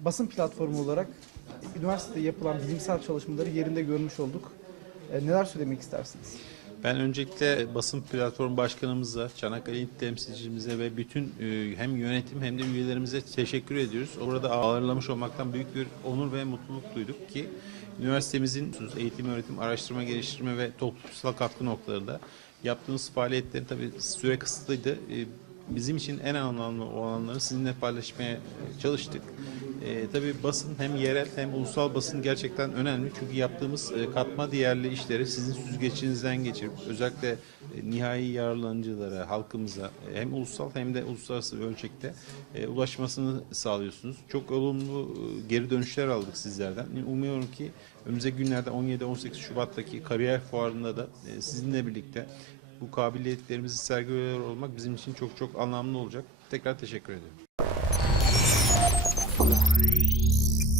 Basın platformu olarak üniversitede yapılan bilimsel çalışmaları yerinde görmüş olduk. E, Neler söylemek istersiniz? Ben öncelikle basın platformu başkanımıza, Çanakkale İl temsilcimize ve bütün e, hem yönetim hem de üyelerimize teşekkür ediyoruz. Orada ağırlamış olmaktan büyük bir onur ve mutluluk duyduk ki üniversitemizin eğitim, öğretim, araştırma, geliştirme ve toplumsal katkı noktalarında yaptığınız faaliyetlerin tabii süre kısıtlıydı. E, Bizim için en anlamlı olanları sizinle paylaşmaya çalıştık. E, tabii basın hem yerel hem ulusal basın gerçekten önemli. Çünkü yaptığımız e, katma değerli işleri sizin süzgeçinizden geçirip özellikle e, nihai yararlanıcılara, halkımıza e, hem ulusal hem de uluslararası ölçekte e, ulaşmasını sağlıyorsunuz. Çok olumlu e, geri dönüşler aldık sizlerden. Umuyorum ki önümüzdeki günlerde 17-18 Şubat'taki kariyer fuarında da e, sizinle birlikte bu kabiliyetlerimizi sergiliyor olmak bizim için çok çok anlamlı olacak. Tekrar teşekkür ediyorum.